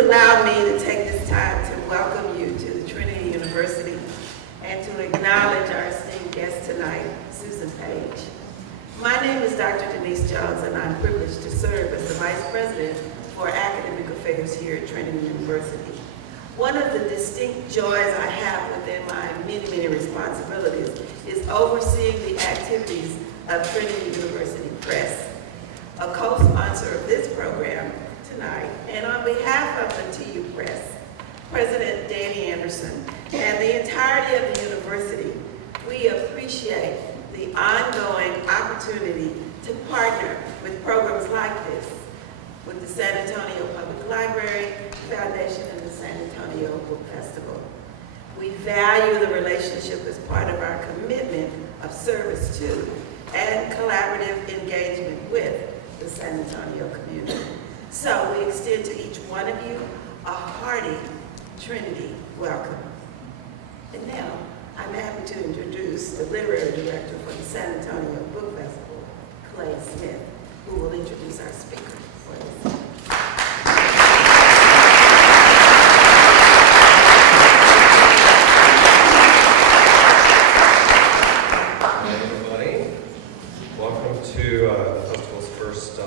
allow me to take this time to welcome you to the Trinity University and to acknowledge our esteemed guest tonight, Susan Page. My name is Dr. Denise Jones, and I'm privileged to serve as the Vice President for Academic Affairs here at Trinity University. One of the distinct joys I have within my many responsibilities is overseeing the activities of Trinity University Press, a co-sponsor of this program tonight. And on behalf of the TU Press, President Danny Anderson, and the entirety of the university, we appreciate the ongoing opportunity to partner with programs like this with the San Antonio Public Library Foundation and the San Antonio Book Festival. We value the relationship as part of our commitment of service to and collaborative engagement with the San Antonio community. So we extend to each one of you a hearty Trinity welcome. And now, I'm happy to introduce the literary director for the San Antonio Book Festival, Clay Smith, who will introduce our speaker for this. Hi, everybody. Welcome to the festival's first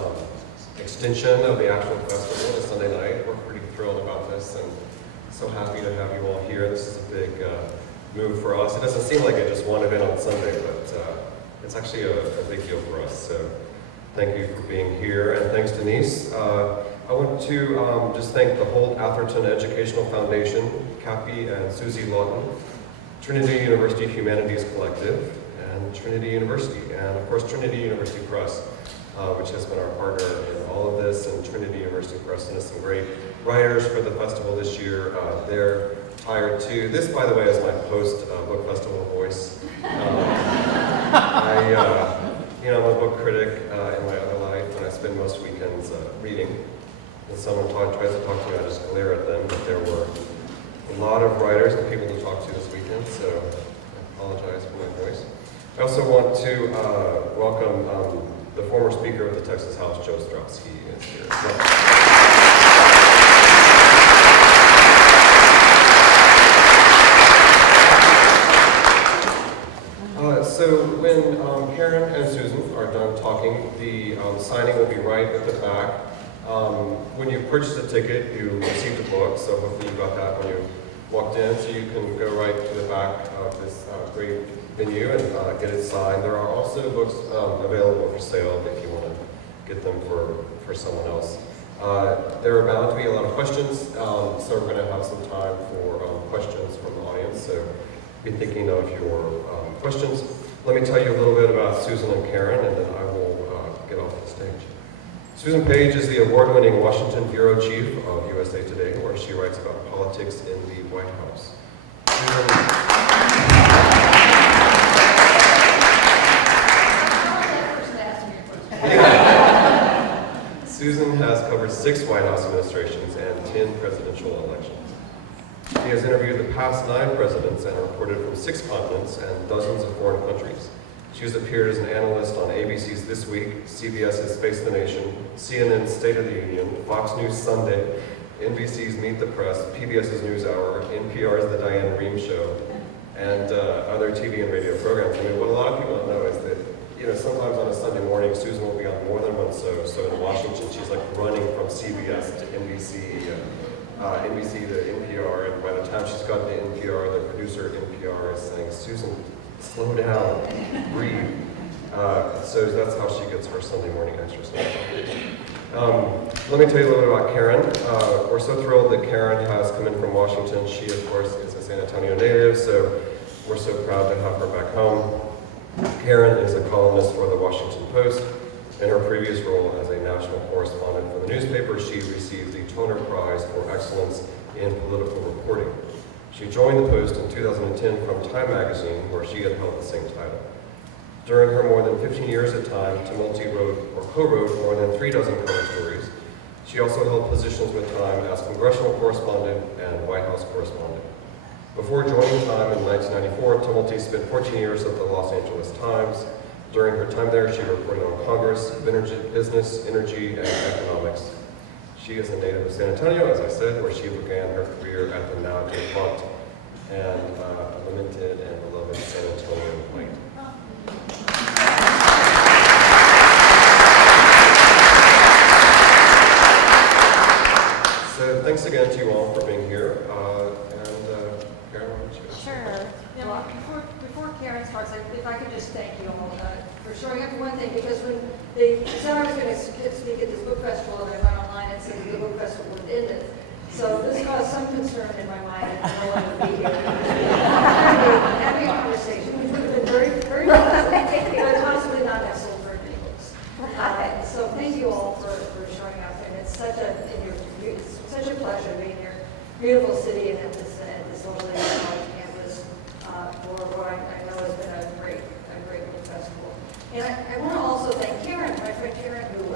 extension of the actual festival this Sunday night. We're pretty thrilled about this and so happy to have you all here. This is a big move for us. It doesn't seem like it just one event on Sunday, but it's actually a big deal for us. So thank you for being here, and thanks, Denise. I want to just thank the whole Atherton Educational Foundation, Cappy and Susie Lawton, Trinity University Humanities Collective, and Trinity University, and of course Trinity University Press, which has been our partner in all of this, and Trinity University Press sent us some great writers for the festival this year. They're hired too. This, by the way, is my post-book festival voice. I'm a book critic in my other life, and I spend most weekends reading. When someone tries to talk to me, I just glare at them. But there were a lot of writers and people to talk to this weekend, so I apologize for my voice. I also want to welcome the former Speaker of the Texas House, Joe Strauss. He is here as well. So when Karen and Susan are done talking, the signing will be right at the back. When you purchase a ticket, you received a book, so hopefully you got that when you walked in, so you can go right to the back of this great venue and get it signed. There are also books available for sale if you want to get them for someone else. There are bound to be a lot of questions, so we're going to have some time for questions from the audience, so be thinking of your questions. Let me tell you a little bit about Susan and Karen, and then I will get off the stage. Susan Page is the award-winning Washington Bureau Chief of USA Today, where she writes about politics in the White House. Susan has covered 6 White House administrations and 10 presidential elections. She has interviewed the past 9 presidents and reported from 6 continents and dozens of foreign countries. She has appeared as an analyst on ABC's This Week, CBS's Face the Nation, CNN's State of the Union, Fox News Sunday, NBC's Meet the Press, PBS's NewsHour, NPR's The Diane Rehm Show, and other TV and radio programs. I mean, what a lot of people don't know is that, sometimes on a Sunday morning, Susan will be on more than one show. So in Washington, she's like running from CBS to NBC, NBC to NPR, and by the time she's gotten to NPR, the producer at NPR is saying, Susan, slow down, breathe. So that's how she gets her Sunday morning exercise. Let me tell you a little bit about Karen. We're so thrilled that Karen has come in from Washington. She, of course, is a San Antonio native, so we're so proud to have her back home. Karen is a columnist for the Washington Post. In her previous role as a national correspondent for the newspaper, she received the Toner Prize for Excellence in Political Reporting. She joined the Post in 2010 from Time magazine, where she had held the same title. During her more than 15 years at Time, Tumulty wrote or co-wrote more than 3 dozen cover stories. She also held positions with Time as congressional correspondent and White House correspondent. Before joining Time in 1994, Tumulty spent 14 years at the Los Angeles Times. During her time there, she reported on Congress, business, energy, and economics. She is a native of San Antonio, as I said, where she began her career at the now defunct and limited and beloved San Antonio Light. So thanks again to you all for being here. Karen, why don't you go? Sure. Now, before Karen starts, if I could just thank you all for showing up for one thing, because when they said I was going to speak at this book festival, and I went online and said the book festival would end it. So this caused some concern in my mind that no one would be here. Having a conversation, which would have been very, very pleasant, but possibly not have sold very many books. So thank you all for showing up, and it's such a pleasure being here. Beautiful city and at this lovely college campus for what I know has been a great book festival. And I want to also thank Karen, my friend Karen, who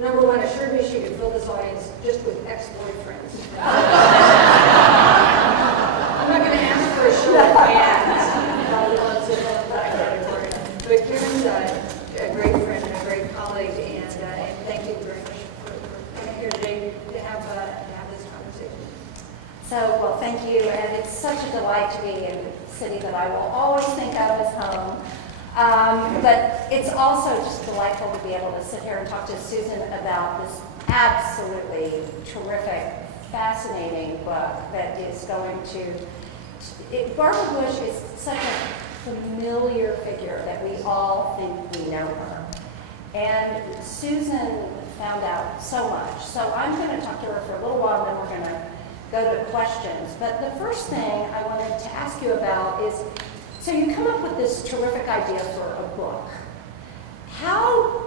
number one assured me she could fill this audience just with ex-boyfriends. I'm not going to ask for a show of hands the ones in that category, but Karen's a great friend and a great colleague, and thank you very much for coming here today to have this conversation. So, well, thank you, and it's such a delight to be in a city that I will always think of as home. But it's also just delightful to be able to sit here and talk to Susan about this absolutely terrific, fascinating book that is going to... Barbara Bush is such a familiar figure that we all think we know her. And Susan found out so much. So I'm going to talk to her for a little while, and then we're going to go to questions. But the first thing I wanted to ask you about is, so you come up with this terrific idea for a book. How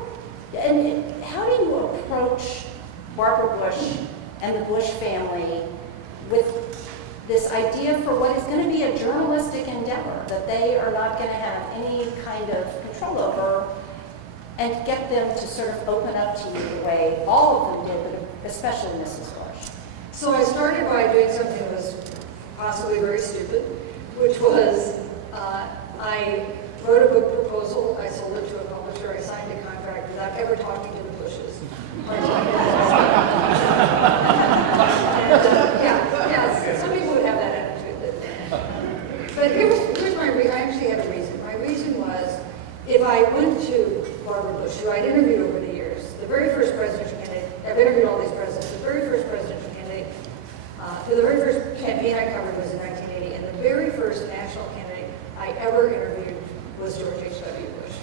do you approach Barbara Bush and the Bush family with this idea for what is going to be a journalistic endeavor that they are not going to have any kind of control over, and get them to sort of open up to you the way all of them did, but especially Mrs. Bush? So I started by doing something that was possibly very stupid, which was I wrote a book proposal, I sold it to a publisher, I signed a contract without ever talking to the Bushes. Some people would have that attitude. But here's my reason. I actually had a reason. My reason was, if I went to Barbara Bush, who I'd interviewed over the years, the very first presidential candidate, I've interviewed all these presidents, the very first presidential candidate, the very first campaign I covered was in 1980, and the very first national candidate I ever interviewed was George H.W. Bush.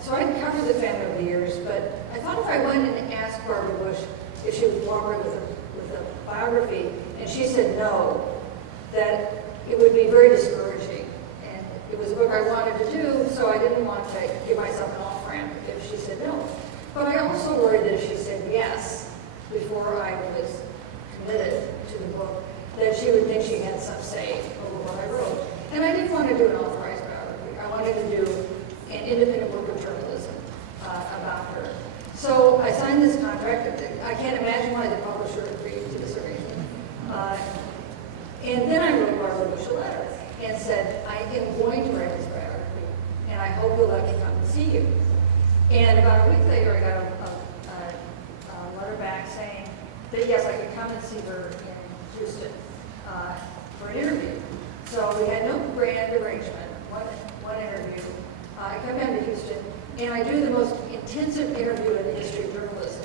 So I'd covered the family over the years, but I thought if I went and asked Barbara Bush if she would cooperate with a biography, and she said no, that it would be very discouraging. And it was a book I wanted to do, so I didn't want to give myself an off-ramp if she said no. But I also worried that if she said yes before I was committed to the book, that she would think she had some say over what I wrote. And I didn't want to do an authorized biography. I wanted to do an independent work of journalism about her. So I signed this contract. I can't imagine why the publisher agreed to this arrangement. And then I wrote Barbara Bush a letter and said, I am going to write this biography, and I hope you'll let me come and see you. And about a week later, I got a letter back saying that yes, I could come and see her in Houston for an interview. So we had no grand arrangement, one interview. I come down to Houston, and I do the most intensive interview in the history of journalism,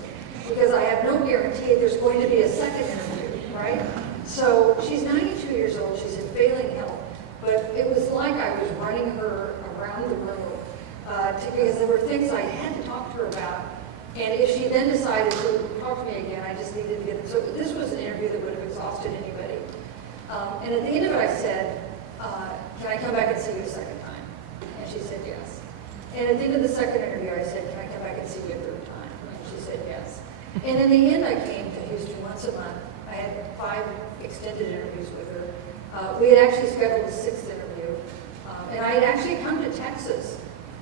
because I have no guarantee there's going to be a second interview, right? So she's 92 years old, she's in failing health, but it was like I was running her around the room, because there were things I had to talk to her about, and if she then decided to talk to me again, I just needed to get it. So this was an interview that would have exhausted anybody. And at the end of it, I said, can I come back and see you a second time? And she said yes. And at the end of the second interview, I said, can I come back and see you a third time? And she said yes. And in the end, I came to Houston once a month. I had 5 extended interviews with her. We had actually scheduled a 6th interview. And I had actually come to Texas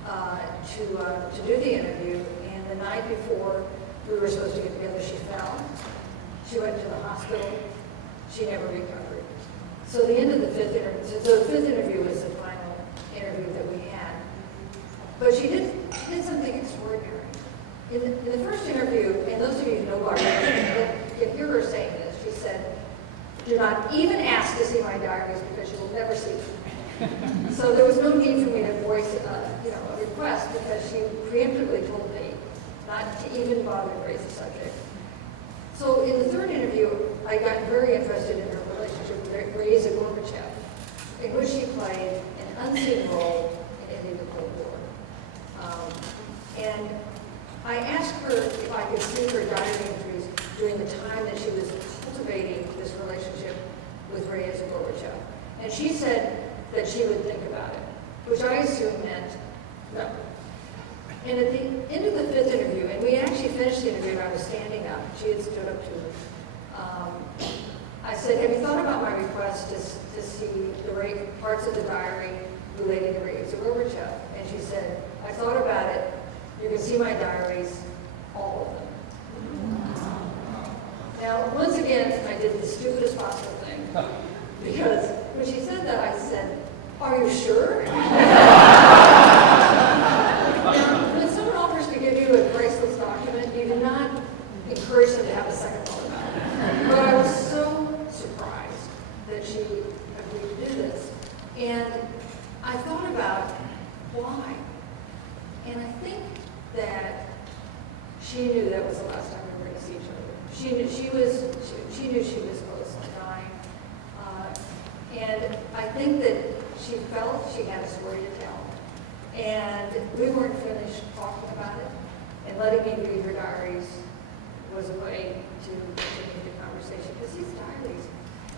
to do the interview. And the night before we were supposed to get together, she fell. She went to the hospital. She never recovered. So the end of the 5th interview, so the 5th interview was the final interview that we had. But she did something extraordinary. In the first interview, and those of you who know Barbara do not even ask to see my diaries because you will never see them. So there was no need for me to voice, a request because she preemptively told me not to even bother to raise the subject. So in the third interview, I got very interested in her relationship with Reza Gorbachev, in which she played an unseen role in ending the Cold War. And I asked her if I could see her diary entries during the time that she was cultivating this relationship with Reza Gorbachev. And she said that she would think about it, which I assumed meant no. And at the end of the fifth interview, and we actually finished the interview and I was standing up, she had stood up to me. I said, have you thought about my request to see the parts of the diary relating to Reza Gorbachev? And she said, I thought about it. You can see my diaries, all of them. Now, once again, I did the stupidest possible thing. Because when she said that, I said, are you sure? Now, when someone offers to give you a priceless document, you do not encourage them to have a second thought about it. But I was so surprised that she agreed to do this. And I thought about why. And I think that she knew that was the last time we were going to see each other. She knew she was close to dying. And I think that she felt she had a story to tell. And we weren't finished talking about it. And letting me read her diaries was a way to continue the conversation. Because these diaries,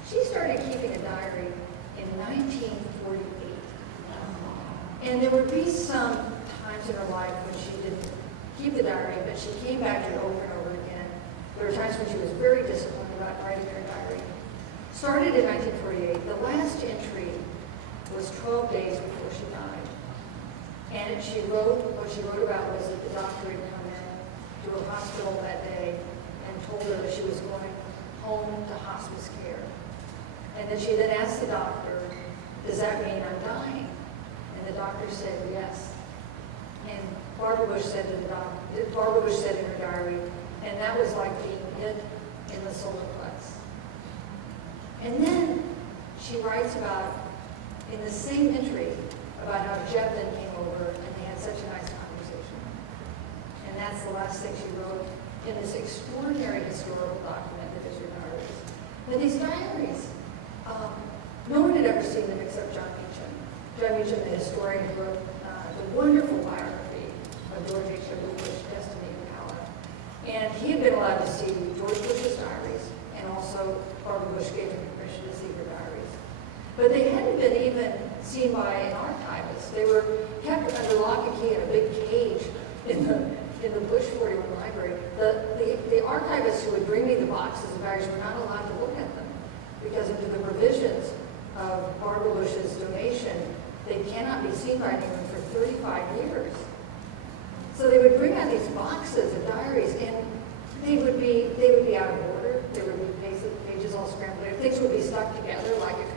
she started keeping a diary in 1948. And there would be some times in her life when she didn't keep the diary, but she came back to it over and over again. There were times when she was very disciplined about writing her diary. Started in 1948. The last entry was 12 days before she died. And what she wrote about was that the doctor had come in to her hospital that day and told her that she was going home to hospice care. And then she then asked the doctor, does that mean I'm dying? And the doctor said yes. And Barbara Bush said in her diary, and that was like being hit in the solar plex. And then she writes about, in the same entry, about how Jeff then came over and they had such a nice conversation. And that's the last thing she wrote in this extraordinary historical document that is her diaries. Now these diaries, no one had ever seen them except John Meacham. John Meacham, the historian, wrote the wonderful biography of George H.W. Bush, Destiny and Power. And he had been allowed to see George Bush's diaries, and also Barbara Bush gave him permission to see her diaries. But they hadn't been even seen by an archivist. They were kept under lock and key in a big cage in the Bush 41 library. The archivists who would bring me the boxes of diaries were not allowed to look at them because under the provisions of Barbara Bush's donation, they cannot be seen by anyone for 35 years. So they would bring out these boxes of diaries, and they would be out of order. There would be pages all scrambled. Things would be stuck together, like if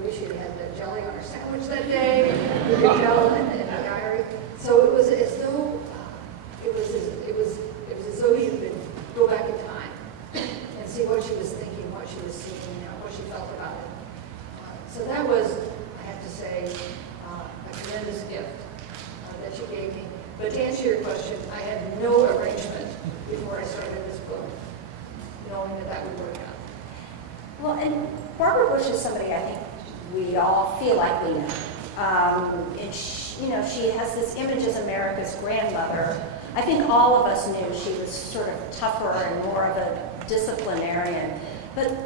maybe she had the jelly on her sandwich that day. You could tell in the diary. So it was as though as though you could go back in time and see what she was thinking, what she was seeing, what she felt about it. So that was, I have to say, a tremendous gift that she gave me. But to answer your question, I had no arrangement before I started this book, knowing that would work out. Well, and Barbara Bush is somebody I think we all feel like we know. And she has this image as America's grandmother. I think all of us knew she was sort of tougher and more of a disciplinarian. But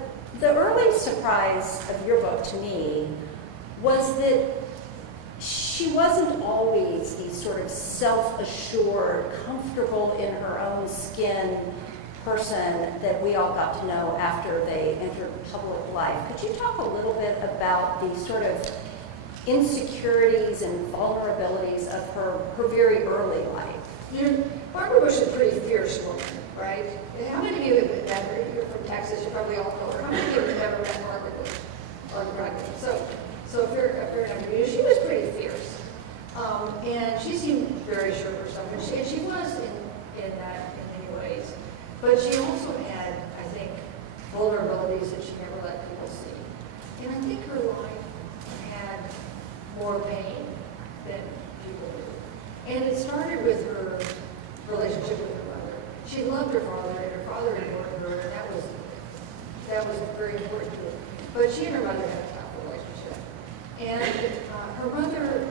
the early surprise of your book to me was that she wasn't always the sort of self-assured, comfortable in her own skin person that we all got to know after they entered public life. Could you talk a little bit about the sort of insecurities and vulnerabilities of her very early life? Barbara Bush is a pretty fierce woman, right? How many of you have ever, you're from Texas, you probably all know her. How many of you have ever met Barbara Bush? So if you're an interview, she was pretty fierce. And she seemed very sure of herself. And she was in many ways. But she also had, I think, vulnerabilities that she never let people see. And I think her life had more pain than people do. And it started with her relationship with her mother. She loved her father, and her father ignored her, and that was very important to her. But she and her mother had a tough relationship. And her mother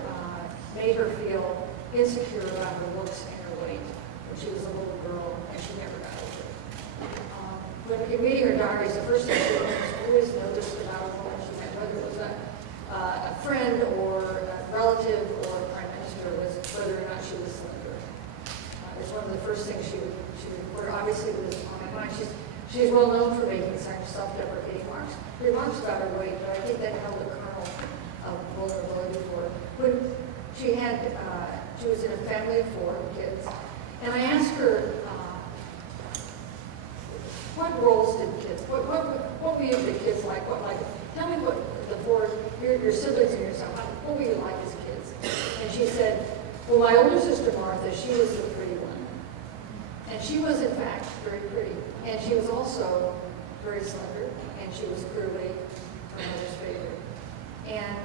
made her feel insecure about her looks and her weight when she was a little girl, and she never got over it. When in reading her diaries, the first thing she always noticed about a woman she met, whether it was a friend or a relative or a prime minister, was whether or not she was slender. It's one of the first things she reported. Obviously, it was on my mind. She's well known for making such self-deprecating remarks about her weight, but I think that held a kernel of vulnerability for her. When she was in a family of 4 kids, and I asked her, what roles did kids, what were you the kids like? Tell me what your siblings and yourself, what were you like as kids? And she said, well, my older sister Martha, she was the pretty one. And she was, in fact, very pretty. And she was also very slender, and she was clearly her mother's favorite. And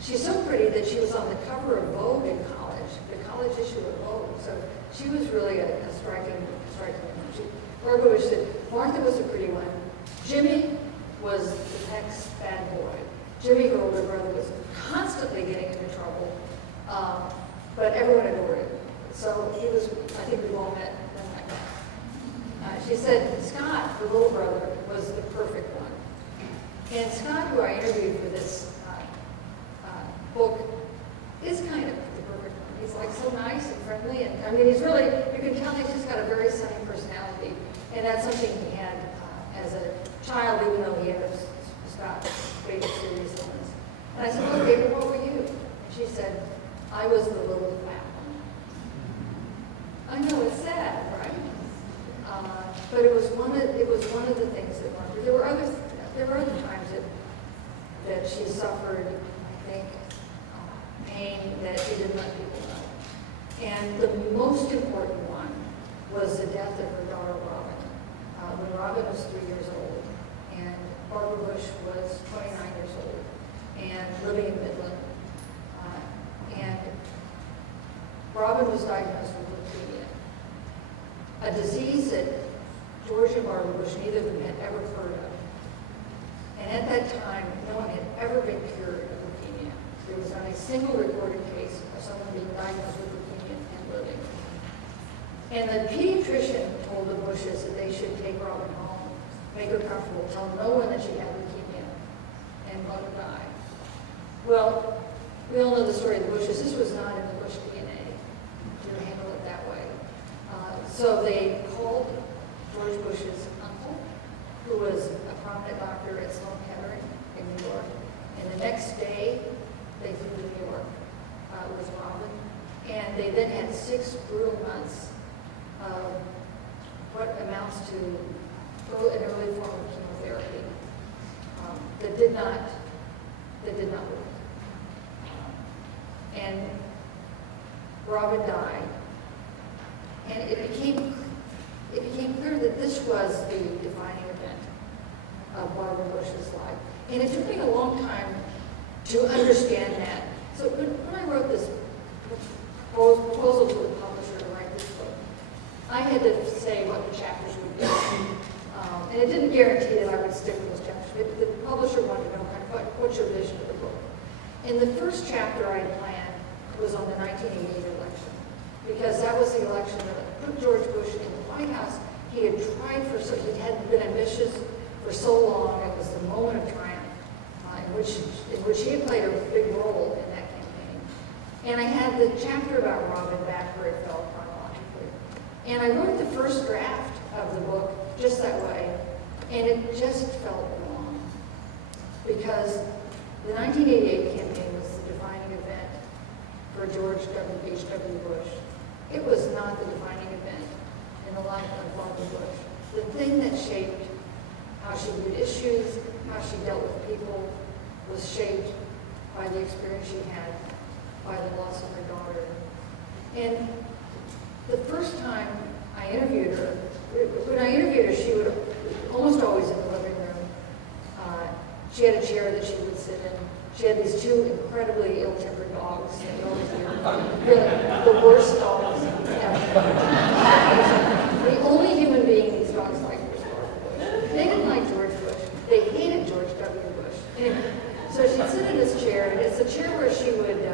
she's so pretty that she was on the cover of Vogue in college, the college issue of Vogue. So she was really a striking woman. Barbara Bush said, Martha was a pretty one. Jimmy was the next bad boy. Jimmy, her older brother, was constantly getting into trouble, but everyone adored him. So he was, I think we've all met him like that. She said, Scott, her little brother, was the perfect one. And Scott, who I interviewed for this book, is kind of the perfect one. He's like so nice and friendly, and I mean, he's really, you can tell he's just got a very sunny personality, and that's something he had as a child, even though he had Scott great serious illness. And I said, well, David, what were you? And she said, I was the little fat one. I know it's sad, right? But it was one of the things that marked her. There were other times that she suffered, I think, pain that she didn't let people know. And the most important one was the death of her daughter, Robin. When Robin was 3 years old, and Barbara Bush was 29 years old, and living in Midland. And Robin was diagnosed with leukemia, a disease that George and Barbara Bush, neither of them had ever heard of. And at that time, no one had ever been cured of leukemia. There was not a single recorded case of someone being diagnosed with leukemia and living. And the pediatrician told the Bushes that they should take Robin home, make her comfortable, tell no one that she had leukemia, and let her die. Well, we all know the story of the Bushes. This was not in the Bush DNA to handle it that way. So they called George Bush's uncle, who was a prominent doctor at Sloan Kettering in New York. And the next day, they flew to New York with Robin. And they then had 6 brutal months of what amounts to an early form of chemotherapy that did not work. And Robin died. And it became clear that this was the defining event of Barbara Bush's life. And it took me a long time to understand that. So when I wrote this proposal to the publisher to write this book, I had to say what the chapters would be. And it didn't guarantee that I would stick with those chapters, but the publisher wanted to know kind of what's your vision of the book. And the first chapter I had planned was on the 1988 election, because that was the election that put George Bush in the White House. He had tried he had been ambitious for so long. It was the moment of triumph in which he had played a big role in that campaign. And I had the chapter about Robin back where it fell chronologically. And I wrote the first draft of the book just that way, and it just felt wrong. Because the 1988 campaign was the defining event for George H.W. Bush. It was not the defining event in the life of Barbara Bush. The thing that shaped how she viewed issues, how she dealt with people, was shaped by the experience she had, by the loss of her daughter. And the first time I interviewed her, when I interviewed her, she would almost always in the living room. She had a chair that she would sit in. She had these two incredibly ill-tempered dogs. Really, the worst dogs ever. The only human being these dogs liked was Barbara Bush. They didn't like George Bush. They hated George W. Bush. Anyway, so she'd sit in this chair, and it's a chair where she would,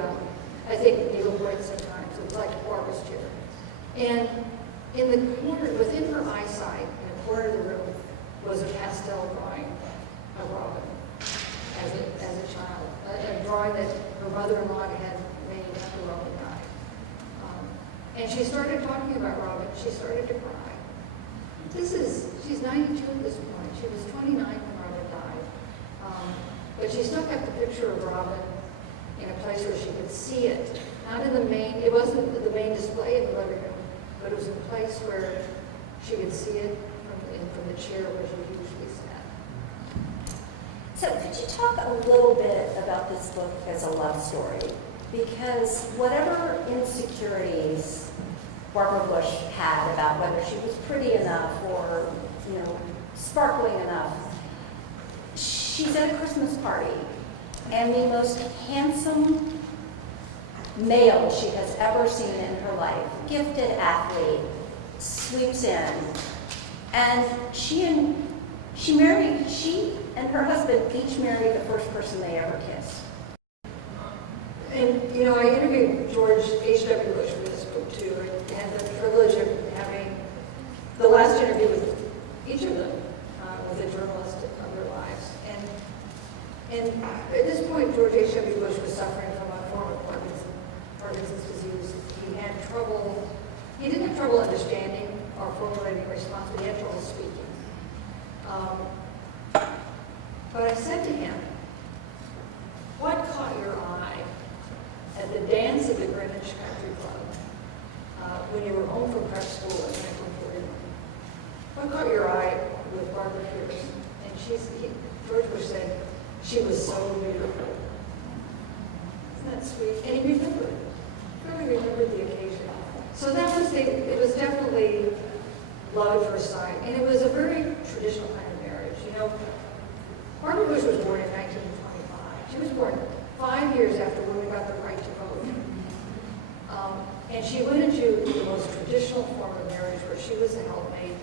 I think, needlepoint sometimes. It was like Barbara's chair. And in the corner, within her eyesight, in the corner of the room, was a pastel drawing of Robin as a child. A drawing that her mother-in-law had made after Robin died. And she started talking about Robin. She started to cry. She's 92 at this point. She was 29 when Robin died. But she still kept the picture of Robin in a place where she could see it. Not in the main, it wasn't the main display in the living room, but it was a place where she could see it from the chair where she usually sat. So could you talk a little bit about this book as a love story? Because whatever insecurities Barbara Bush had about whether she was pretty enough or, sparkling enough, she's at a Christmas party, and the most handsome male she has ever seen in her life, gifted athlete, sweeps in, and she and her husband each married the first person they ever kissed. And, I interviewed George H.W. Bush for this book, too, and had the privilege of having the last interview with each of them, with a journalist of their lives. And at this point, George H.W. Bush was suffering from a form of Parkinson's disease. He didn't have trouble understanding or formulating a response, but he had trouble speaking. But I said to him, what caught your eye at the dance at the Greenwich Country Club when you were home from prep school in 1941? What caught your eye with Barbara Pierce? And George Bush said, she was so beautiful. Isn't that sweet? And he remembered. Really remembered the occasion. So it was definitely love at first sight. And it was a very traditional kind of marriage. Barbara Bush was born in 1925. She was born 5 years after women got the right to vote. And she went into the most traditional form of marriage where she was the helpmate.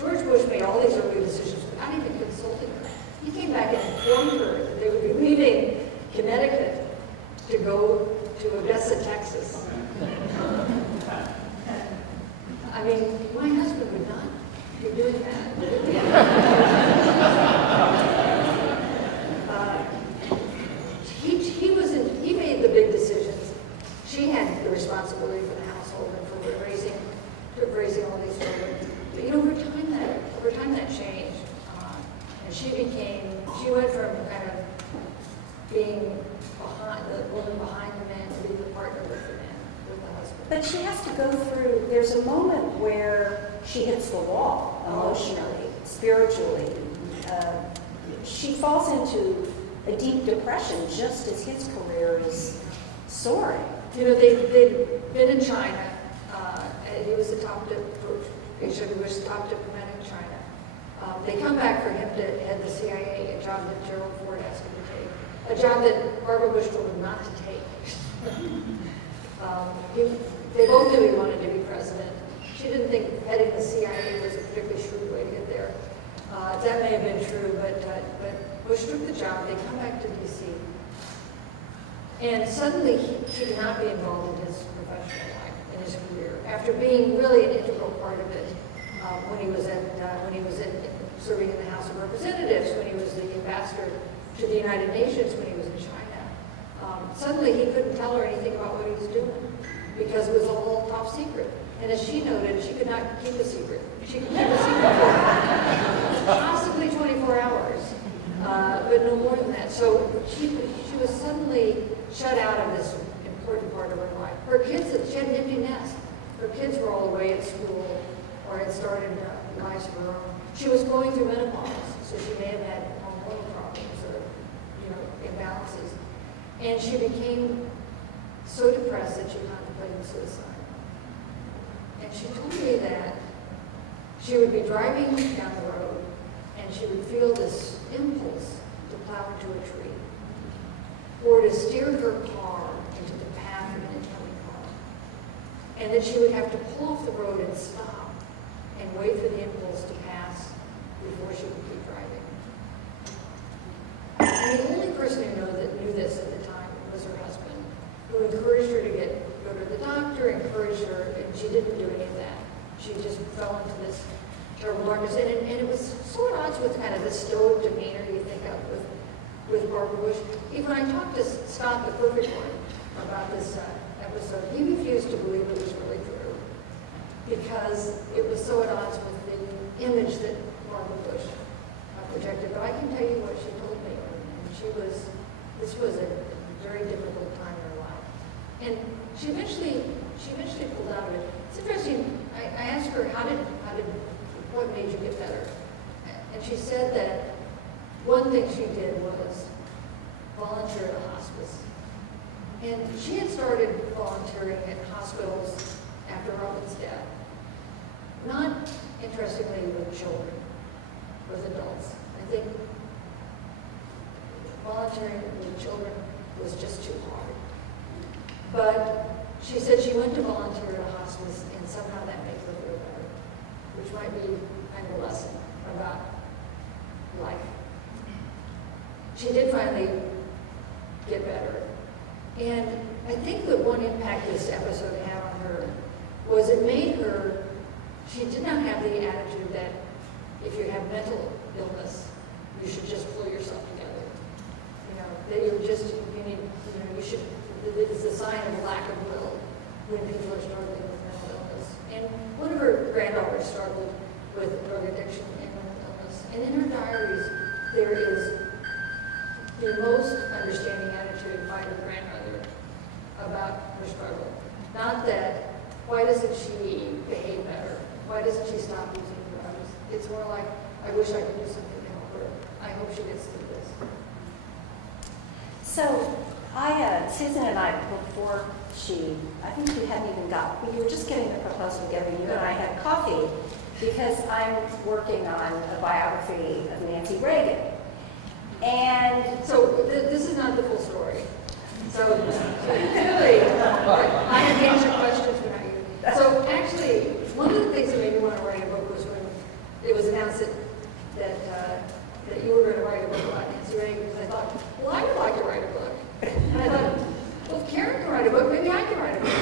George Bush made all these early decisions without even consulting her. He came back and informed her that they would be leaving Connecticut to go to Odessa, Texas. I mean, my husband would not be doing that. He made the big decisions. She had the responsibility for the household and for raising all these children. But over time that changed. And she went from kind of being the woman behind the man to be the partner with the man, with the husband. But she has to go through, there's a moment where she hits the wall emotionally, spiritually. She falls into a deep depression just as his career is soaring. They'd been in China, and he was the top H.W. Bush, the top diplomat in China. They come back for him to head the CIA, a job that Gerald Ford asked him to take, a job that Barbara Bush told him not to take. They both knew he wanted to be president. She didn't think heading the CIA was a particularly shrewd way to get there. That may have been true, but Bush took the job. They come back to D.C. And suddenly he could not be involved in his professional life, in his career, after being really an integral part of it when he was serving in the House of Representatives, when he was the ambassador to the United Nations, when he was in China. Suddenly he couldn't tell her anything about what he was doing because it was all top secret. And as she noted, she could not keep a secret. She could keep a secret for possibly 24 hours, but no more than that. So she was suddenly shut out of this important part of her life. Her kids, she had an empty nest. Her kids were all away at school or had started lives of her own. She was going through menopause, so she may have had hormonal problems or, imbalances. And she became so depressed that she contemplated suicide. And she told me that she would be driving down the road she would feel this impulse to plow into a tree or to steer her car into the path of an incoming car. And then she would have to pull off the road and stop and wait for the impulse to pass before she could keep driving. And the only person who knew this at the time was her husband, who encouraged her to go to the doctor, encouraged her, and she didn't do any of that. She just fell into this terrible darkness. And it was so at odds with kind of the stoic demeanor you think of with Barbara Bush. Even when I talked to Scott, the perfect one, about this episode, he refused to believe it was really true because it was so at odds with the image that Barbara Bush projected. But I can tell you what she told me, and this was a very difficult time in her life. And she eventually pulled out of it. It's interesting. I asked her, what made you get better? And she said that one thing she did was volunteer at a hospice. And she had started volunteering at hospitals after Robin's death. Not, interestingly, with children, with adults. I think volunteering with children was just too hard. But she said she went to volunteer at a hospice and somehow that made her feel better, which might be kind of a lesson about life. She did finally get better. And I think that one impact this episode had on her was it made her, she did not have the attitude that if you have mental illness, you should just pull yourself together. You know, that it's a sign of a lack of will when people are struggling with mental illness. And one of her granddaughters struggled with drug addiction and mental illness. And in her diaries, there is the most understanding attitude by her grandmother about her struggle. Not that, why doesn't she behave better? Why doesn't she stop using drugs? It's more like, I wish I could do something to help her. I hope she gets through this. So, Susan and I, before I think we hadn't even we were just getting the proposal together, you and I had coffee, because I'm working on a biography of Nancy Reagan. And so this is not the full story. So clearly, I have to answer questions for you. So actually, one of the things that made me want to write a book was when it was announced that you were going to write a book about Nancy Reagan, because I thought, well, I would like to write a book. And I thought, well, if Karen can write a book, maybe I can write a book.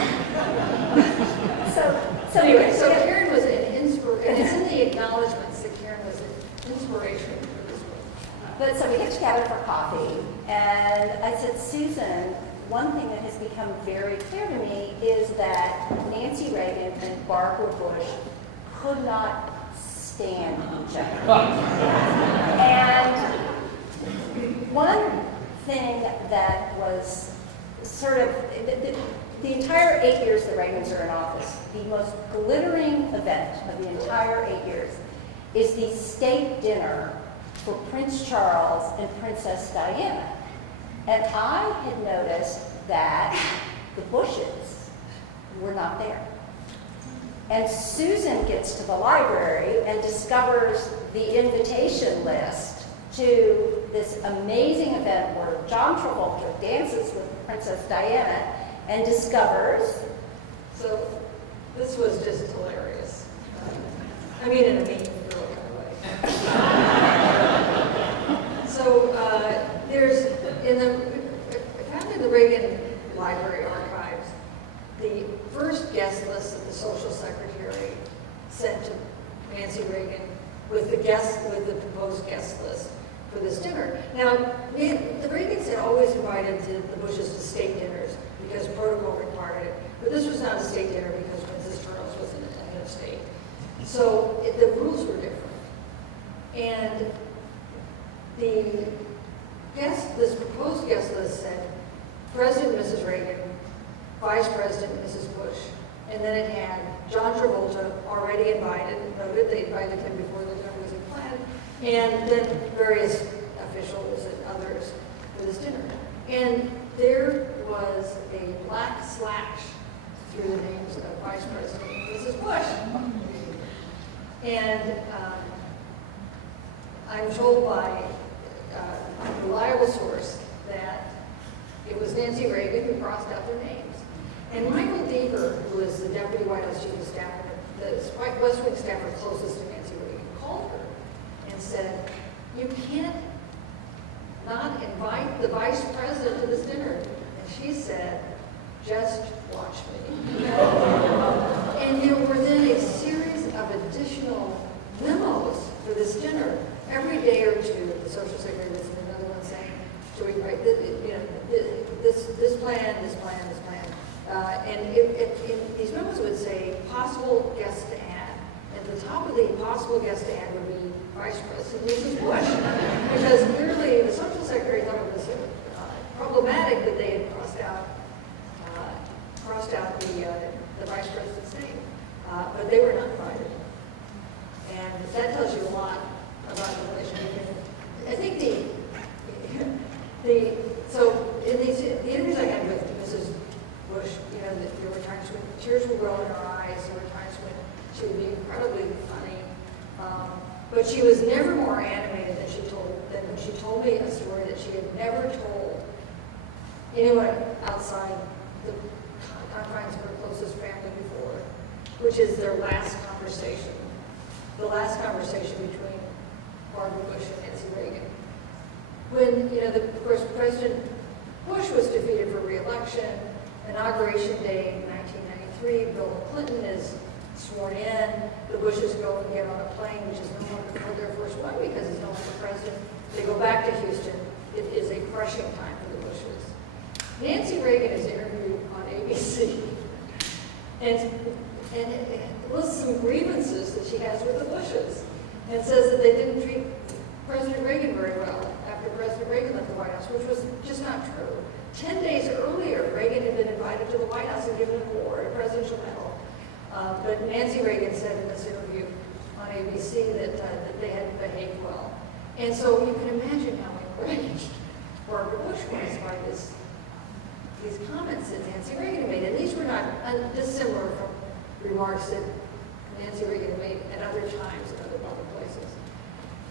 so anyway, so Karen was an inspiration, and it's in the acknowledgments that Karen was an inspiration for this book. But so we get together for coffee, and I said, Susan, one thing that has become very clear to me is that Nancy Reagan and Barbara Bush could not stand each other. And one thing that was sort of, the entire 8 years the Reagans are in office, the most glittering event of the entire 8 years is the state dinner for Prince Charles and Princess Diana. And I had noticed that the Bushes were not there. And Susan gets to the library and discovers the invitation list to this amazing event where John Travolta dances with Princess Diana and discovers. So this was just hilarious. I mean, in a mean girl kind of way. So there's, found in the Reagan Library archives, the first guest list that the social secretary sent to Nancy Reagan with the proposed guest list for this dinner. Now, the Reagans had always invited the Bushes to state dinners because protocol required it, but this was not a state dinner because Princess Charles was in a head of state. So the rules were different. And this proposed guest list said President and Mrs. Reagan, Vice President Mrs. Bush, and then it had John Travolta already invited, noted they invited him before the dinner was planned, and then various officials and others for this dinner. And there was a black slash through the names of Vice President and Mrs. Bush. And I'm told by a reliable source that it was Nancy Reagan who crossed out their names. And Michael Deaver, who was the Deputy White House Chief of Staff, the West Wing staffer closest to Nancy Reagan, called her and said, "You can't not invite the Vice President to this dinner." And she said, "Just watch me." And there were then a series of additional memos for this dinner. Every day or two, the Social Secretary was in another one saying, "Should we write this plan, this plan, this plan?" And these memos would say possible guests to add. At the top of the possible guests to add would be Vice President Mrs. Bush, because clearly the Social Secretary thought it was problematic that they had crossed out the Vice President's name, but they were not invited. And that tells you a lot about the relationship. I think so in the interviews I had with Mrs. Bush, there were times when tears would roll in her eyes. There were times when she would be incredibly funny, but she was never more animated than when she told me a story that she had never told anyone outside the confines of her closest family before, which is their last conversation. The last conversation between Barbara Bush and Nancy Reagan. When, of course, President Bush was defeated for re-election, Inauguration Day in 1993, Bill Clinton is sworn in, the Bushes go and get on a plane, which is no longer called Air Force One because he's no longer president. They go back to Houston. It is a crushing time for the Bushes. Nancy Reagan is interviewed on ABC and lists some grievances that she has with the Bushes and says that they didn't treat President Reagan very well after President Reagan left the White House, which was just not true. 10 days earlier, Reagan had been invited to the White House and given an award, a presidential medal. But Nancy Reagan said in this interview on ABC that they hadn't behaved well. And so you can imagine how enraged Barbara Bush was by these comments that Nancy Reagan made. And these were not dissimilar from remarks that Nancy Reagan made at other times in other public places.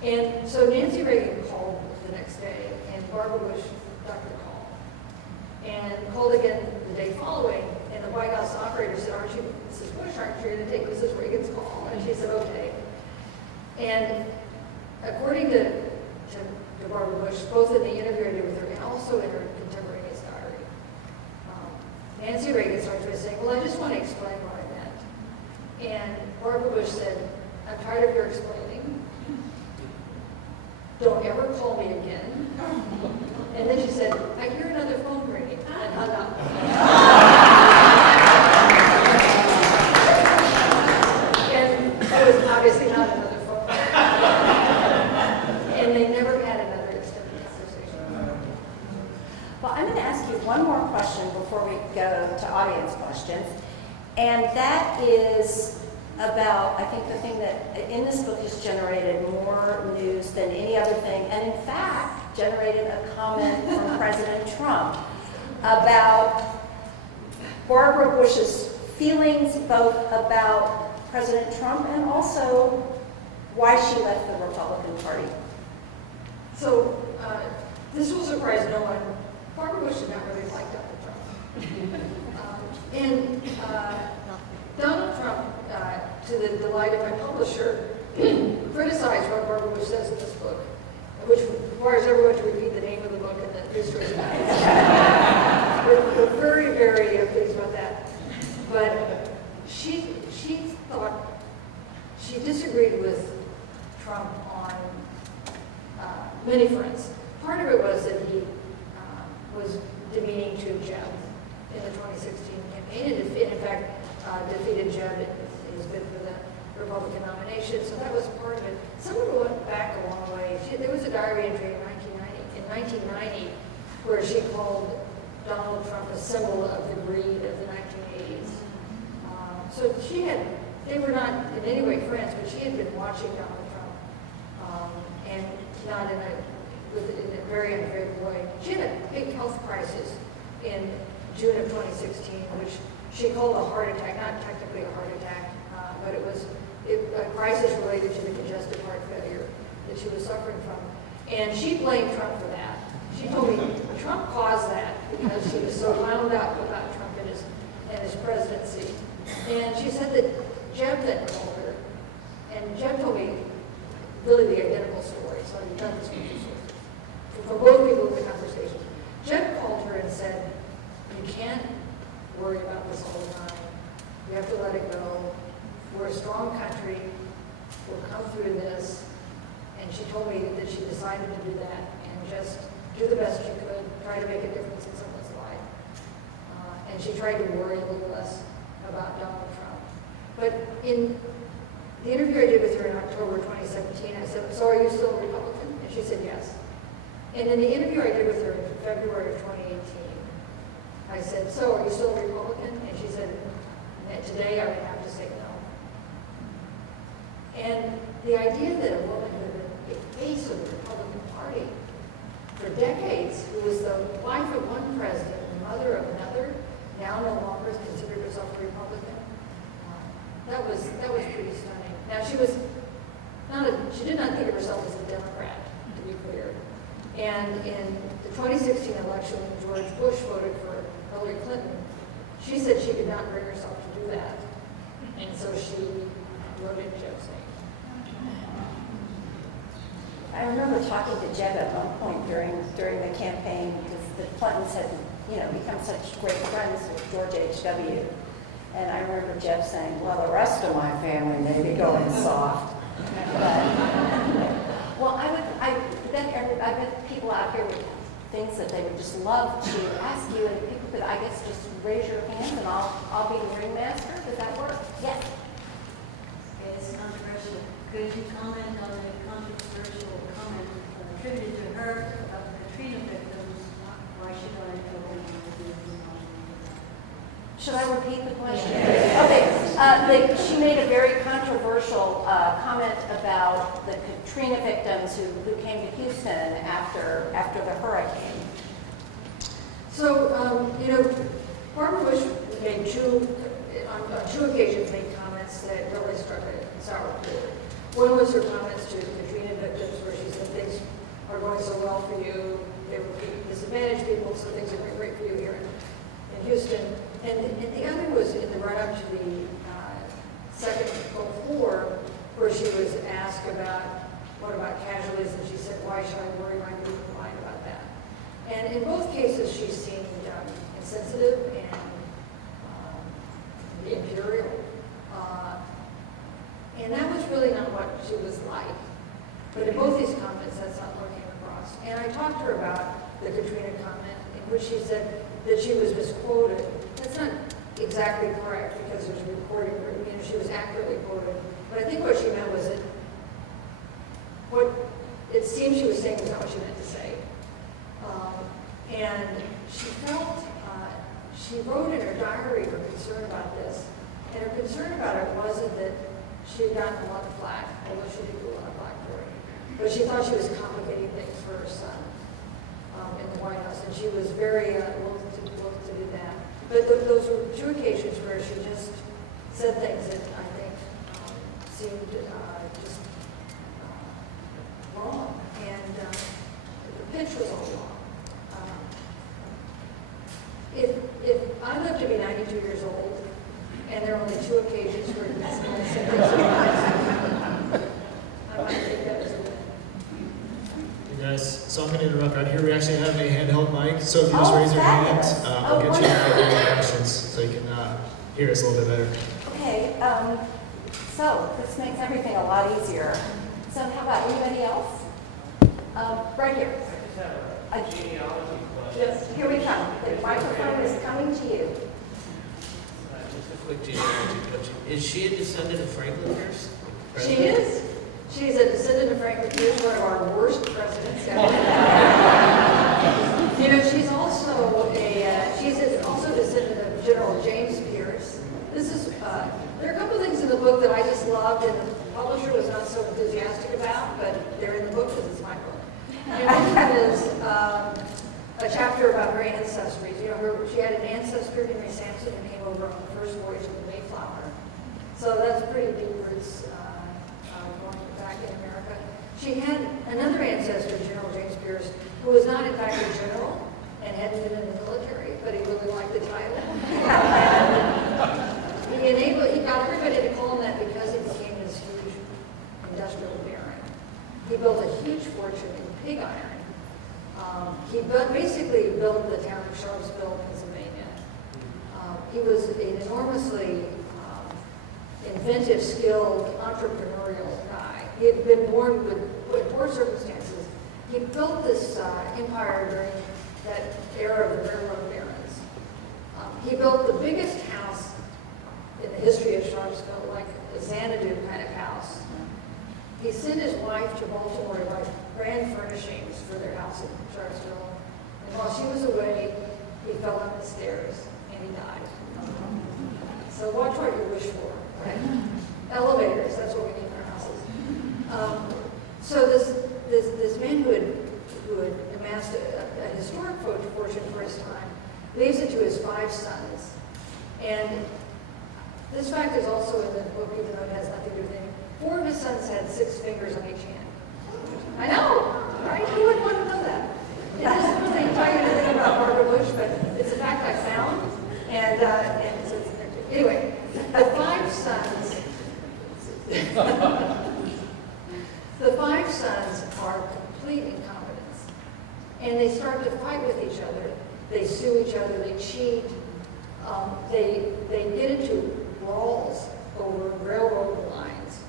And so Nancy Reagan called the next day, and Barbara Bush ducked the call. And called again the day following, and the White House operator said, "Aren't you, Mrs. Bush, aren't you going to take Mrs. Reagan's call?" And she said, "Okay." And according to Barbara Bush, both in the interview I did with her and also in her contemporaneous diary, Nancy Reagan started by saying, "Well, I just want to explain what I meant." And Barbara Bush said, "I'm tired of your explaining. Don't ever call me again." And then she said, "I hear another phone ringing," and hung up. And it was obviously not another phone. And they never had another extended conversation. Well, I'm going to ask you one more question before we go to audience questions. And that is about, I think, the thing that in this book has generated more news than any other thing, and in fact, generated a comment from President Trump about Barbara Bush's feelings both about President Trump and also why she left the Republican Party. So this will surprise no one. Barbara Bush did not really like Donald Trump. Donald Trump, to the delight of my publisher, criticized what Barbara Bush says in this book, which requires everyone to repeat the name of the book and the history of it. We're very, very pleased about that. But she thought, she disagreed with Trump on many fronts. Part of it was that he was demeaning to Jeb in the 2016 campaign, and in fact defeated Jeb in his bid for the Republican nomination. So that was part of it. Some of it went back a long way. There was a diary entry in 1990 where she called Donald Trump a symbol of the greed of the 1980s. So they were not in any way friends, but she had been watching Donald Trump, and not in a very unfavorable way. She had a big health crisis in June of 2016, which she called a heart attack, not technically a heart attack, but it was a crisis related to the congestive heart failure that she was suffering from. And she blamed Trump for that. She told me Trump caused that because she was so wound up about Trump and his presidency. And she said that Jeb then called her, and Jeb told me really the identical story, so I've done this with two sources. For both people in the conversation. Jeb called her and said, you can't worry about this all the time. You have to let it go. We're a strong country. We'll come through this. And she told me that she decided to do that and just do the best she could, try to make a difference in someone's life. And she tried to worry a little less about Donald Trump. But in the interview I did with her in October 2017, I said, so are you still a Republican? And she said yes. And in the interview I did with her in February of 2018, I said, so are you still a Republican? And she said, today I would have to say no. And the idea that a woman who had been the face of the Republican Party for decades, who was the wife of one president and mother of another, now no longer considered herself a Republican, that was pretty stunning. Now she did not think of herself as a Democrat, to be clear. And in the 2016 election, when George Bush voted for Hillary Clinton, she said she could not bring herself to do that. And so she wrote in Jeb's name. I remember talking to Jeb at one point during the campaign because the Clintons had, become such great friends with George H.W. And I remember Jeb saying, well, the rest of my family may be going soft. Well, I bet people out here with things that they would just love to ask you, and people could, I guess, just raise your hand and I'll be the ringmaster. Does that work? Yes. Okay, it's controversial. Could you comment on the controversial comment attributed to her about the Katrina victims? Why should I go over Should I repeat the question? Okay. She made a very controversial comment about the Katrina victims who came to Houston after the hurricane. So, Barbara Bush made on two occasions made comments that really struck a sour chord. One was her comments to the Katrina victims where she said things are going so well for you, they were disadvantaged people, so things are going great for you here in Houston. And the other was in the run-up to the second Gulf War, where she was asked about, what about casualties? And she said, why should I worry my people mind about that? And in both cases, she seemed insensitive and imperial. And that was really not what she was like. But in both these comments, that's not what came across. And I talked to her about the Katrina comment, in which she said that she was misquoted. That's not exactly correct because there's a recording where she was accurately quoted. But I think what she meant was that what it seemed she was saying was not what she meant to say. And she felt, she wrote in her diary her concern about this. And her concern about it wasn't that she had gotten a lot of flack, although she did get a lot of flack for it. But she thought she was complicating things for her son in the White House. And she was very loath to do that. But those were two occasions where she just said things that I think seemed just wrong. And the pitch was all wrong. If I live to be 92 years old, and there are only two occasions where I said things I might think that was a win. Hey guys, so I'm going to interrupt right here. We actually have a handheld mic, so if you just raise your hand, I'll get you the questions so you can hear us a little bit better. Okay, so this makes everything a lot easier. So how about anybody else? Right here. I just have a genealogy question. Yes, here we come. The microphone is coming to you. Just a quick genealogy question. Is she a descendant of Franklin Pierce? She is. She's a descendant of Franklin Pierce, one of our worst presidents ever. She's also a descendant of General James Pierce. There are a couple of things in the book that I just loved, and the publisher was not so enthusiastic about, but they're in the book because it's my book. And one of them is a chapter about her ancestry. She had an ancestor, Henry Sampson, who came over on the first voyage of the Mayflower. So that's pretty deep roots going back in America. She had who was not in fact a general and hadn't been in the military, but he really liked the title. He got everybody to call him that because he became this huge industrial baron. He built a huge fortune in pig iron. Basically built the town of Sharpsville, Pennsylvania. He was an enormously inventive, skilled, entrepreneurial guy. He had been born with poor circumstances. He built this empire during that era of the railroad barons. He built the biggest house in the history of Sharpsville, like a Xanadu kind of house. He sent his wife to Baltimore to buy grand furnishings for their house in Sharpsville. And while she was away, he fell down the stairs and he died. So watch what you wish for, right? Elevators, that's what we need in our houses. So this man who had amassed a historic fortune for his time leaves it to his 5 sons. And this fact is also in the book, even though it has nothing to do with anything. 4 of his sons had 6 fingers on each hand. I know, right? Who would want to know that? It doesn't really tell you anything about Barbara Bush, but it's a fact I found. And anyway, the 5 sons, the 5 sons are complete incompetents. And they start to fight with each other. They sue each other, they cheat. They get into brawls over railroad lines.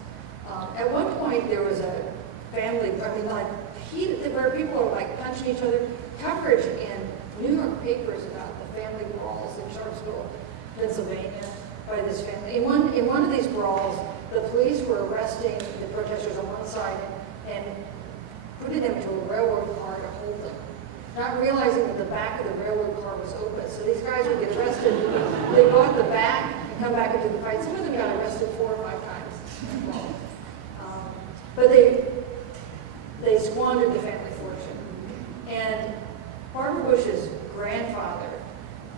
At one point, there was a family, where people were like punching each other. Coverage in New York papers about the family brawls in Sharpsville, Pennsylvania, by this family. In one of these brawls, the police were arresting the protesters on one side and putting them into a railroad car to hold them, not realizing that the back of the railroad car was open. So these guys would get arrested. They go out the back and come back into the fight. Some of them got arrested 4 or 5 times. But they squandered the family fortune. And Barbara Bush's grandfather,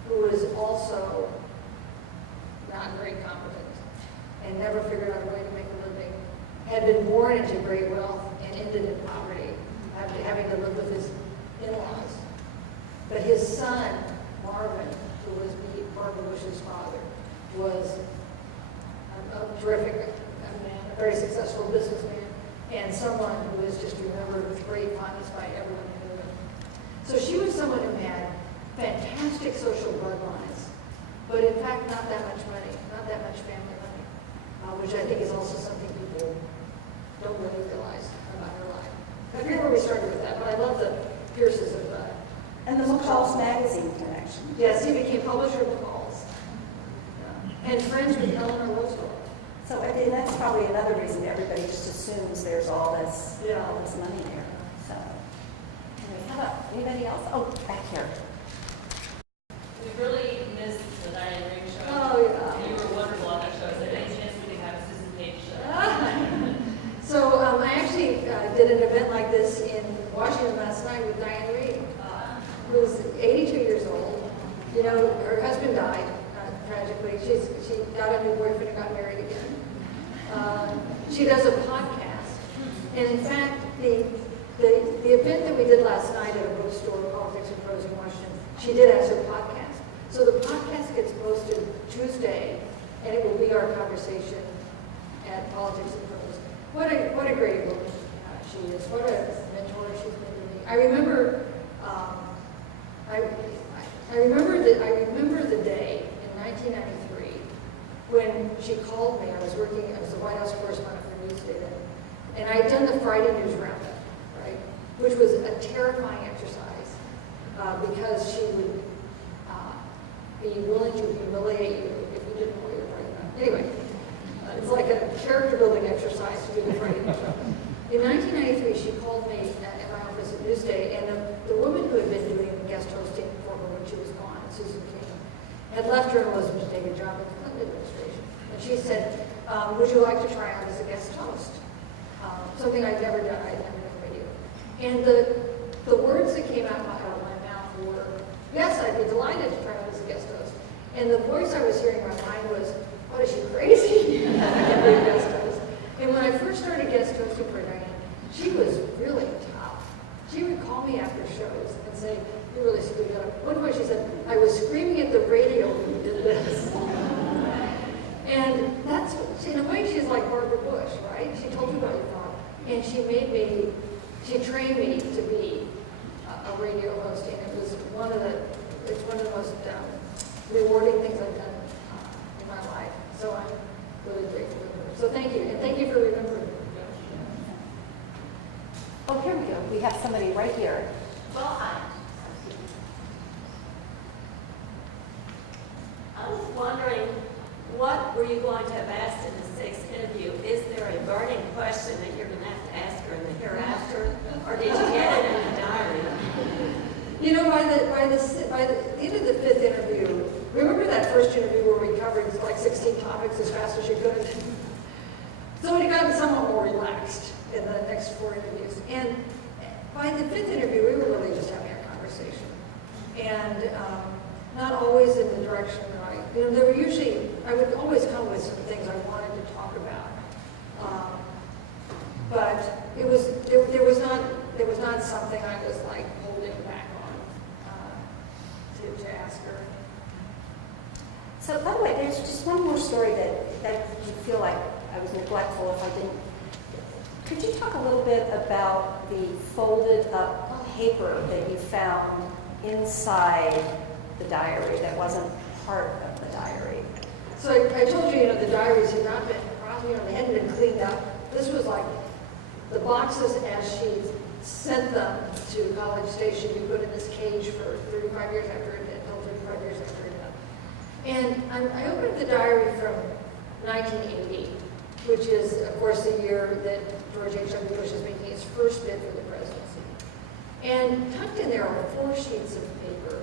who was also not very competent and never figured out a way to make a living, had been born into great wealth and ended in poverty, having to live with his in-laws. But his son, Marvin, who was Barbara Bush's father, was a terrific man, a very successful businessman, and someone who is just remembered with great fondness by everyone who knew him. So she was someone who had fantastic social bloodlines, but in fact not that much money, not that much family money, which I think is also something people don't really realize about her life. I forget where we started with that, but I love the Pierces of And the McCall's magazine connection. Yes, he became publisher of McCall's. And friends with Eleanor Roosevelt. So I think that's probably another reason everybody just assumes there's all this money there. So, anyway, how about anybody else? Oh, back here. We really missed the Diane Ring show. Oh, yeah. You were wonderful on that show. Is there any chance we could have a Susan Page show? So I actually did an event like this in Washington last night with Diane Reid, who was 82 years old. You know, her husband died tragically. She got a new boyfriend and got married again. She does a podcast. And in fact, the event that we did last night at a bookstore, Politics and Prose in Washington, she did as her podcast. So the podcast gets posted Tuesday, and it will be our conversation at Politics and Prose. What a great woman she is. What a mentor she's been to me. I remember the day in 1993 when she called me. I was the White House correspondent for Newsday then, and I had done the Friday News Roundup, right, which was a terrifying exercise because she would be willing to humiliate you if you didn't know what you were writing about. Anyway, it's like a character building exercise to do the Friday News Roundup. In 1993, she called me at my office at Newsday, and the woman who had been doing guest hosting for her when she was gone, Susan King, had left journalism to take a job in the Clinton administration. And she said, would you like to try out as a guest host? Something I'd never done. I'd never done radio. And the words that came out of my mouth were, yes, I'd be delighted to try out as a guest host. And the voice I was hearing in my mind was, what, is she crazy? I can't be a guest host. And when I first started guest hosting for Diane, she was really tough. She would call me after shows say, you really screwed it up. One point she said, I was screaming at the radio when you did this. And that's, in a way, she's like Barbara Bush, right? She told you what you thought. And she trained me to be a radio host, and it's one of the most rewarding things I've done in my life. So I'm really grateful to her. So thank you, and thank you for remembering. Oh, here we go. We have somebody right here. Well, I was wondering, what were you going to have asked in the sixth interview? Is there a burning question that you're going to have to ask her in the hereafter, or did you get it in the diary? You know, by the end of the fifth interview, remember that first interview where we covered like 16 topics as fast as you could? So it got somewhat more relaxed in the next 4 interviews. And by the fifth interview, we were really just having a conversation. And not always in the direction that there were usually, I would always come with some things I wanted to talk about. But there was not something I was like holding back on to ask her. So, by the way, there's just one more story that you feel like I was neglectful if I didn't. Could you talk a little bit about the folded up paper that you found inside the diary that wasn't part of the diary? So I told you, the diaries had not been, they hadn't been cleaned up. This was like the boxes as she sent them to College Station. You put in this cage for 35 years after it, until 35 years after it. And I opened up the diary from 1980, which is, of course, the year that George H.W. Bush is making his first bid for the presidency. And tucked in there are 4 sheets of paper,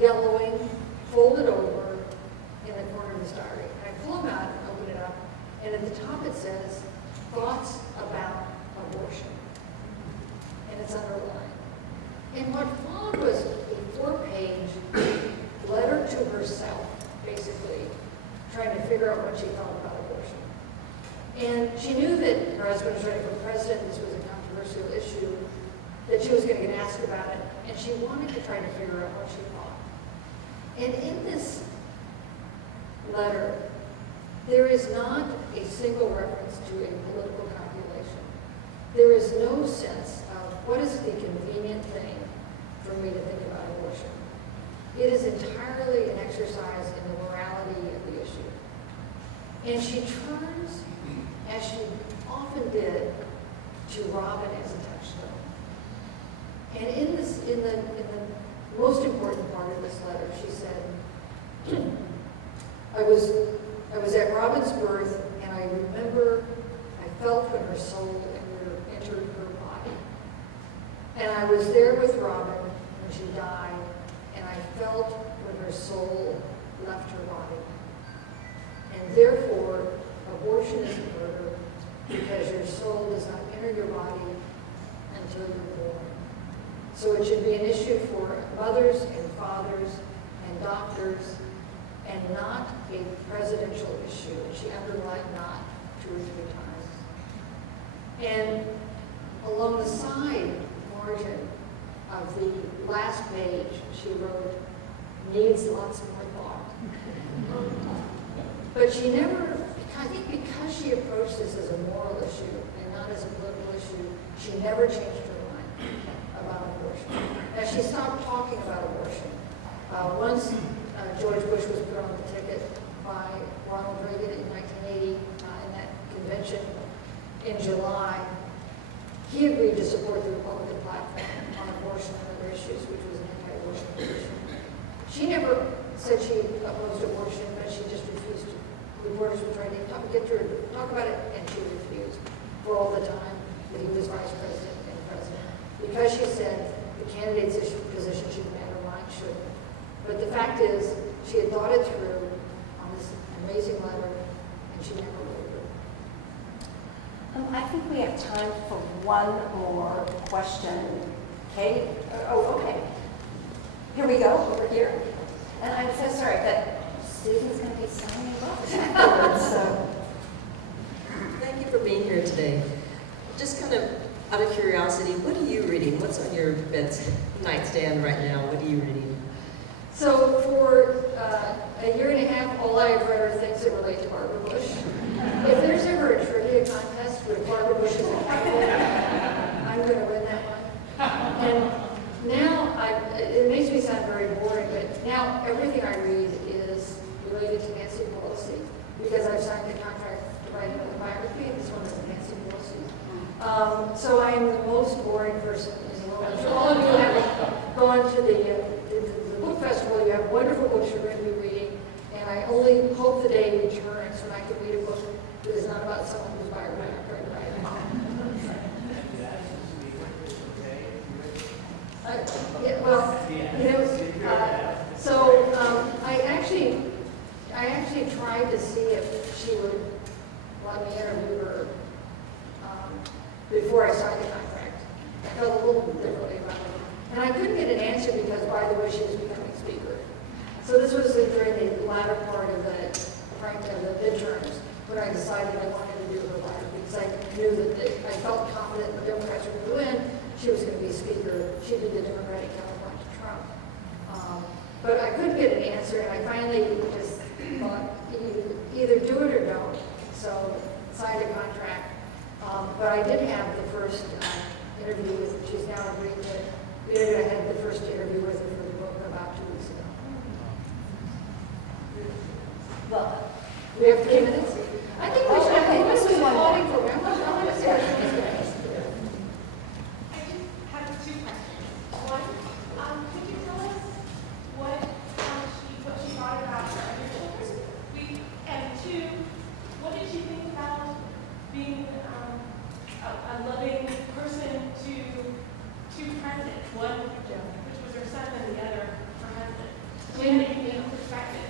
yellowing, folded over in the corner of his diary. And I pull them out and open it up, and at the top it says, thoughts about abortion. And it's underlined. And what followed was a 4-page letter to herself, basically, trying to figure out what she thought about abortion. And she knew that her husband was running for president, this was a controversial issue, that she was going to get asked about it, and she wanted to try to figure out what she thought. And in this letter, there is not a single reference to a political calculation. There is no sense of what is the convenient thing for me to think about abortion. It is entirely an exercise in the morality of the issue. And she turns, as she often did, to Robin as a touchstone. And in the most important part of this letter, she said, I was at Robin's birth, and I remember I felt when her soul entered her body. And I was there with Robin when she died, and I felt when her soul left her body. And therefore, abortion is murder because your soul does not enter your body until you're born. So it should be an issue for mothers and fathers and doctors and not a presidential issue. She underlined not 2 or 3 times. And along the side margin of the last page, she wrote, needs lots more thought. But she never, I think because she approached this as a moral issue and not as a political issue, she never changed her mind about abortion. As she stopped talking about abortion, once George Bush was put on the ticket by Ronald Reagan in 1980 in that convention in July, he agreed to support the Republican platform on abortion and other issues, which was an anti-abortion position. She never said she opposed abortion, but she just refused to. Reporters were trying to get her to talk about it, and she refused for all the time that he was vice president and president. Because she said the candidate's position shouldn't matter, mine should. But the fact is, she had thought it through on this amazing letter, and she never wavered. I think we have time for one more question. Kate? Oh, okay. Here we go, over here. And I'm so sorry, but Susan's going to be signing books afterwards, so. Thank you for being here today. Just kind of out of curiosity, what are you reading? What's what's on your nightstand right now? What are you reading? So for a year and a half, all I've read are things that relate to Barbara Bush. If there's ever a trivia contest with Barbara Bush as a cowboy, I'm going to win that one. And now, it makes me sound very boring, but now everything I read is related to Nancy Pelosi because I've signed the contract to write another biography, and this one is Nancy Pelosi. So I am the most boring person in the world. For all of you who haven't gone to the book festival, you have wonderful books you're going to be reading, and I only hope the day returns when I can read a book that is not about someone who's biography I'm trying to write. Yeah, well, I actually tried to see if she would let me interview her before I signed the contract. I felt a little bit differently about it. And I couldn't get an answer because, by the way, she was becoming speaker. So this was during the latter part of the midterms when I decided I wanted to do her biography because I knew that I felt confident the Democrats were going to win. She was going to be speaker. She did the Democratic counterpoint to Trump. But I couldn't get an answer, and I finally just thought, either do it or don't. So signed a contract. But I did have the first interview with her. She's now agreed that I had the first interview with her for the book about 2 weeks ago. Well, We have 3 minutes? I think we should have let's do one more. voting for him. I want to see what she's going to ask. I just have 2 questions. One, could you tell us what she thought about her initials? And 2, what did she think about being a loving person to 2 presidents? One, which was her son, and the other, her husband. Do you have any perspective?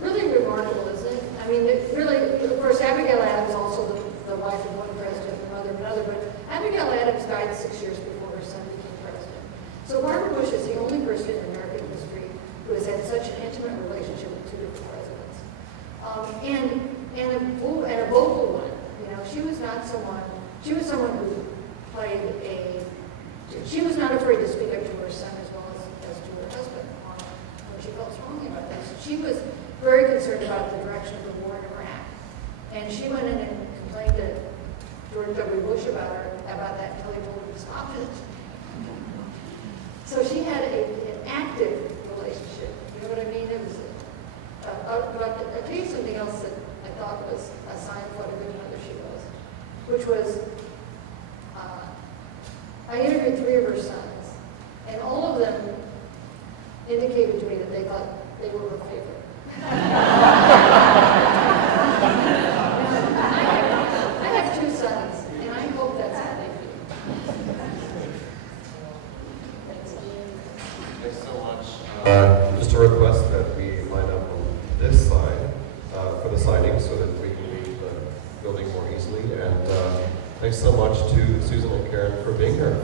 Really remarkable, isn't it? I mean, really, of course, Abigail Adams, also the wife of one president, the mother of another, but Abigail Adams died 6 years before her son became president. So Barbara Bush is the only person in American history who has had such an intimate relationship with 2 different presidents. And a vocal one. You know, she was someone who she was not afraid to speak up to her son as well as to her husband when she felt strongly about this. She was very concerned about the direction of the war in Iraq. And she went in and complained to George W. Bush about that until he told her to stop it. So she had an active relationship. You know what I mean? It was but I'll tell you something else that I thought was a sign of what a good mother she was, which was I interviewed 3 of her sons, and all of them indicated to me that they thought they were her favorite. I have 2 sons, and I hope that's how they feel. Thanks so much. Just a request that we line up on this side for the signing so that we can leave the building more easily. And thanks so much to Susan and Karen for being here.